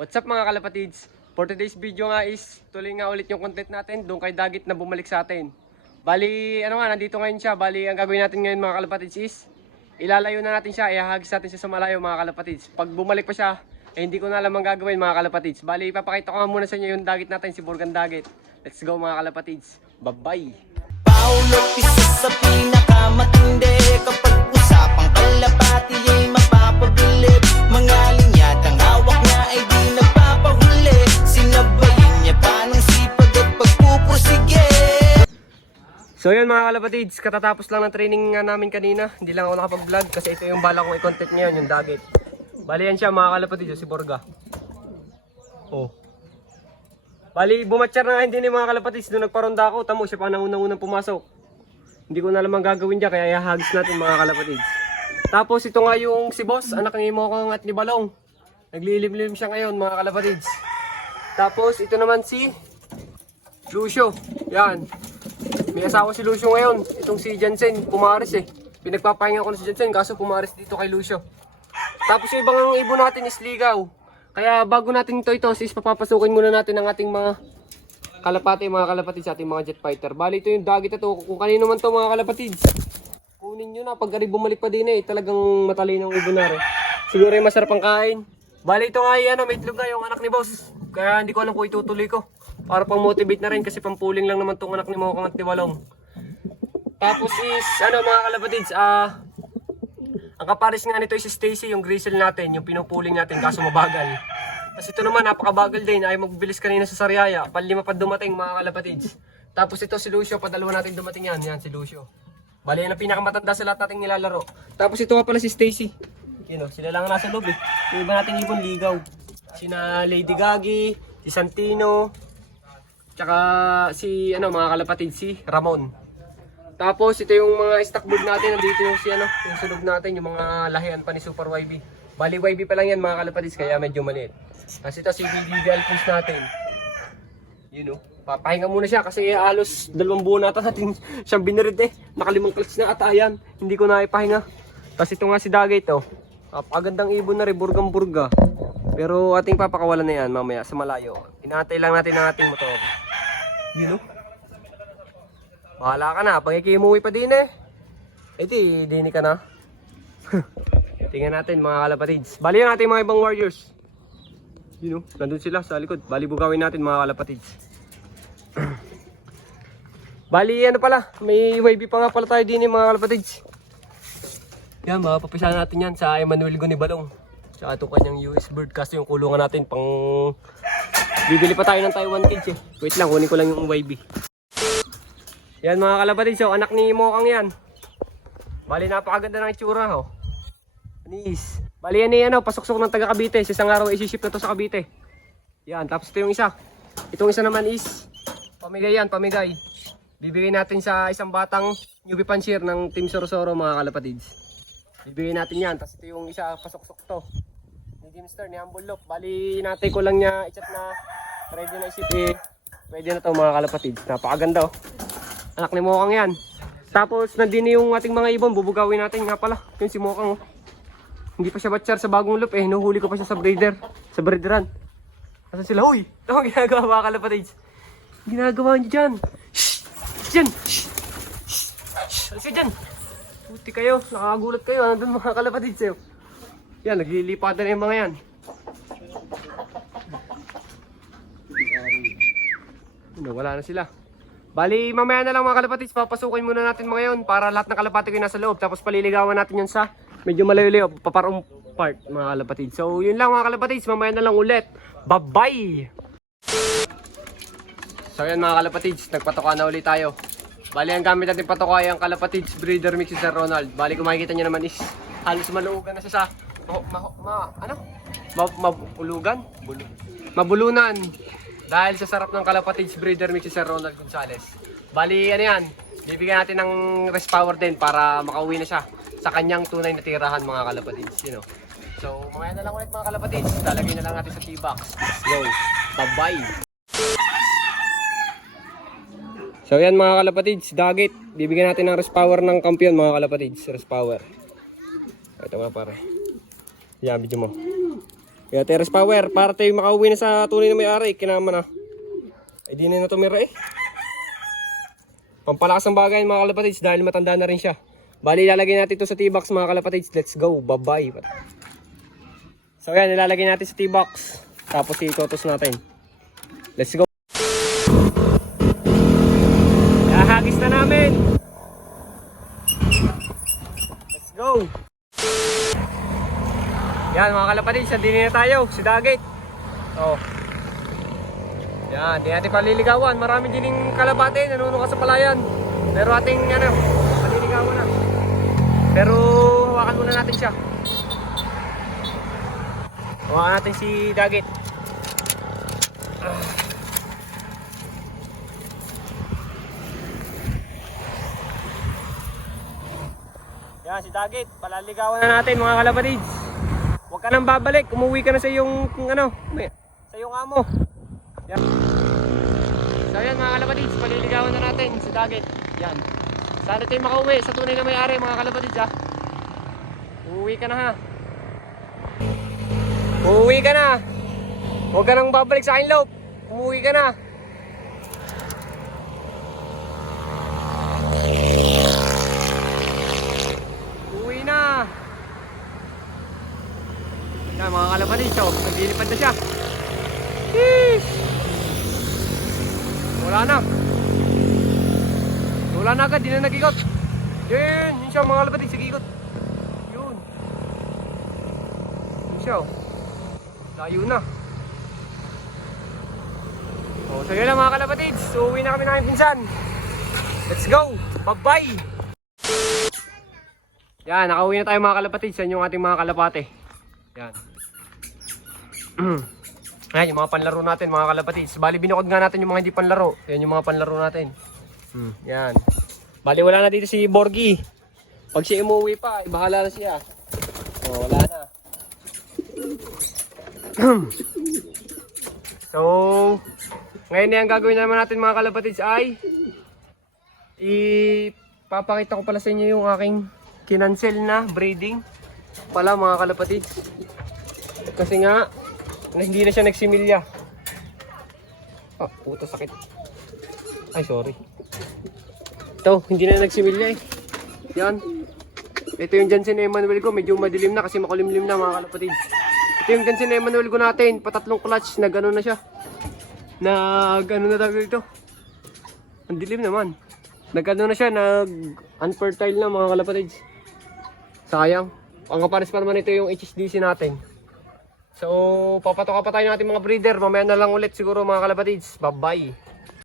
What's up mga kalapatids? For today's video nga is tuloy nga ulit yung content natin doon kay Dagit na bumalik sa atin. Bali, nandito ngayon siya. Bali, ang gagawin natin ngayon mga kalapatids is ilalayo na natin siya, ihahagis natin siya sa malayo mga kalapatids. Pag bumalik pa siya, hindi ko na alam ang gagawin mga kalapatids. Bali, ipapakita ko nga muna sa inyo yung Dagit natin, si Burgan Dagit. Let's go mga kalapatids. Bye-bye! Paulo, isa sa pinakamatindi kapag usapang kalapati ay mapapabilib. Mga linyadang hawak niya ay di nagpapahuli. Sinabayin niya pa ng sipag at pagpupursige. So yun mga kalapatids, katatapos lang ng training nga namin kanina. Hindi lang ako nakapag-vlog kasi ito yung bala kong i-content ngayon, yung Dagit. Bali yan siya mga kalapatids, si Borga. Oh. Bali, bumatsyar na nga hindi ni mga kalapatids. Doon nagparonda ako, tamo siya pa naunang pumasok. Hindi ko na alam ang gagawin dyan, kaya ihagis natin mga kalapatids. Tapos ito nga yung si Boss, anak ng imo ko at ni Balong. Naglilim-lim siya ngayon mga kalapatids. Tapos ito naman si Lucio. Yan. May asawa si Lucio ngayon. Itong si Jansen, pumaris eh. Pinagpapahinga ko na si Jansen, kaso pumaris dito kay Lucio. Tapos yung ibang ibon natin is ligaw. Kaya bago natin ito is papapasukin muna natin ang ating mga mga kalapatids sa ating mga jet fighter. Bali ito yung Dagit ito. Kung kanino man to mga kalapatids, kunin nyo na. Pag bumalik pa din eh, talagang matalino ang ibon na rin. Siguro yung masarap ang kain. Bali ito nga may itlog na yung anak ni Boss. Kaya hindi ko alam kung itutuloy ko. Para pang motivate na rin kasi pampuling lang naman tong anak ni Mokang at ni Walong. Tapos is mga kalapatids, ang kapares nga nito is si Stacy, yung grizzle natin, yung pinupuling natin kaso mabagal. Tapos ito naman napakabagal din, ay magbilis kanina sa Sariaya, panlima pa dumating mga kalapatids. Tapos ito si Lucio, padalawa natin dumating yan si Lucio. Bali yan ang pinakamatanda sa lahat nating nilalaro. Tapos ito nga pala si Stacy. Sila lang nasa loob eh. Yung iba nating ibon ligaw. Sina Lady Gagi, si Santino, tsaka si mga kalapatids, si Ramon. Tapos ito yung mga stock bird natin, nandito yung yung sunog natin, yung mga lahian pa ni Super YB. Bali YB pa lang yan mga kalapatids, kaya medyo maliit. Tapos ito si BBB Alphonse natin. Papahinga muna siya kasi halos 2 buwan natin siyang binirid eh. Nakalimang clutch na atayan, hindi ko na ipahinga. Tapos ito nga si Dagit napakagandang ibon na rin, burgang-burga. Pero ating papakawalan na yan mamaya sa malayo. Inaantay lang natin ang ating motor. Bahala ka na, pag ikimuwi pa din eh. Di dini ka na. Tingnan natin mga kalapatids. Bali ang ating mga ibang warriors. Nandun sila sa likod. Bali bugawin natin mga kalapatids. Bali pala, may YB pa nga pala tayo din mga kalapatids. Yan, mapapisahan natin yan sa Emmanuel Goni Balong. Tsaka ito kanyang US bird kasi yung kulungan natin pang... Bibili pa tayo ng Taiwan cage eh. Wait lang, kunin ko lang yung YB. Yan mga kalapatids, anak ni Mokang yan. Bali napakaganda ng itsura Anis. Bali yan pasok-sok ng taga Cavite. Sa isang araw isi-ship na to sa Cavite. Yan, tapos ito yung isa. Itong isa naman is pamigay yan, pamigay. Bibigay natin sa isang batang newbie puncher ng Team Sorosoro mga kalapatids. Bibigay natin yan, tapos ito yung isa pasok-sok to. Ni Jimster, ni Humble Loop. Bali natin ko lang niya i-chat na ready na isip pwede na to mga kalapatids. Napakaganda Anak ni Mokang yan. Tapos nandini yung ating mga ibon, bubugawin natin nga pala. Yun si Mokang Hindi pa siya batsyar sa bagong loop hinuhuli ko pa siya sa breeder. Sa breederan. Asan sila? Uy! Ito ang ginagawa mga kalapatids. Ginagawa niyo dyan. Shhh! Dyan! Shhh! Shhh! Alis ka dyan! Puti kayo, nakagulat kayo. Nandun mga kalapatids Yan, naglilipatan na yung mga yan. Wala na sila. Bali, mamaya na lang mga kalapatids, papasukin muna natin mga yun para lahat ng kalapati ko nasa loob. Tapos paliligawan natin yun sa medyo malayo-layo, paparong part mga kalapatids. So yun lang mga kalapatids, mamaya na lang ulit. Bye-bye! So yan mga kalapatids, nagpatoka na ulit tayo. Bali, ang gamit natin patoka ay ang kalapatids breeder mix si Sir Ronald. Bali, kung makikita nyo naman is halos maluugan na siya sa mabulunan. Dahil sa sarap ng kalapatids breeder mix si Sir Ronald Gonzales. Bali, bibigyan natin ng rest power din para makauwi na siya sa kanyang tunay na tirahan mga kalapatids. So, mamaya na lang ulit mga kalapatids. Lalagay na lang natin sa T-box. Let's go. Bye-bye. So, yan mga kalapatids. Dagit. Bibigyan natin ng rest power ng kampiyon mga kalapatids. Rest power. Ito nga pare. Yan, video mo. Kaya terrace power, para tayo makauwi na sa tunay na may-ari, kinama na. Ay di na tumira eh. Pampalakas ng bagay mga kalapatids dahil matanda na rin siya. Bali ilalagay natin ito sa T-box mga kalapatids. Let's go, bye bye. So yan, ilalagay natin sa T-box. Tapos itotos natin. Let's go. Hagis na namin. Let's go. Yan mga kalapatids, nandini na tayo, si Dagit. Oh. Yan, di natin paliligawan. Marami din yung kalapate, nanunong ka sa palayan. Pero ating paliligawan na. Pero hawakan muna natin siya. Hawakan natin si Dagit. Yan si Dagit, palaligawan na natin mga kalapatids. Huwag ka nang babalik, umuwi ka na sa iyong sa iyong amo. Yan. So yan mga kalapatids, paliligawan na natin si Dagit. Yan. Sana tayo makauwi sa tunay na may-ari mga kalapatids ha. Uuwi ka na ha. Uuwi ka na. Huwag ka nang babalik sa akin, Lop. Umuwi ka na. Uwi na. Yan mga kalapatids, oh, naglilipad na siya. Sheesh. Wala na. Wala na agad, di na nag-ikot. Yun siya mga kalapatids, nag-ikot. Yun. Yun siya, oh. Layo na. Oh, so yun lang mga kalapatids. So, uwi na kami ng aming pinsan. Let's go. Bye-bye. Yan, nakauwi na tayo mga kalapatids. Yan yung ating mga kalapate. Yan. Ayan, yung mga panlaro natin mga kalapatids. Bali, binukod nga natin yung mga hindi panlaro. Yan yung mga panlaro natin. Yan. Bali, wala na dito si Borgie. Pag siya umuwi pa, bahala na siya. Oh, wala na. So, ngayon na yung gagawin na naman natin mga kalapatids ay ipapakita ko pala sa inyo yung aking kinancel na breeding pala mga kalapatids. Kasi nga, hindi na siya nagsimilya. Ah, puta sakit. Ay, sorry. Ito, hindi na nagsimilya eh. Yan. Ito yung Jansen Emmanuel ko. Medyo madilim na kasi makulimlim na mga kalapatids. Ito yung Jansen Emmanuel ko natin. Patatlong clutch. Nag-ano na siya. Nag-ano na tawag dito. Ang dilim naman. Nag-ano na siya. Nag-unfertile na mga kalapatids. Sayang. Ang kapares pa naman ito yung HSDC natin. So, papatoka pa tayo ng ating mga breeder. Mamaya na lang ulit siguro mga kalapatids. Bye-bye.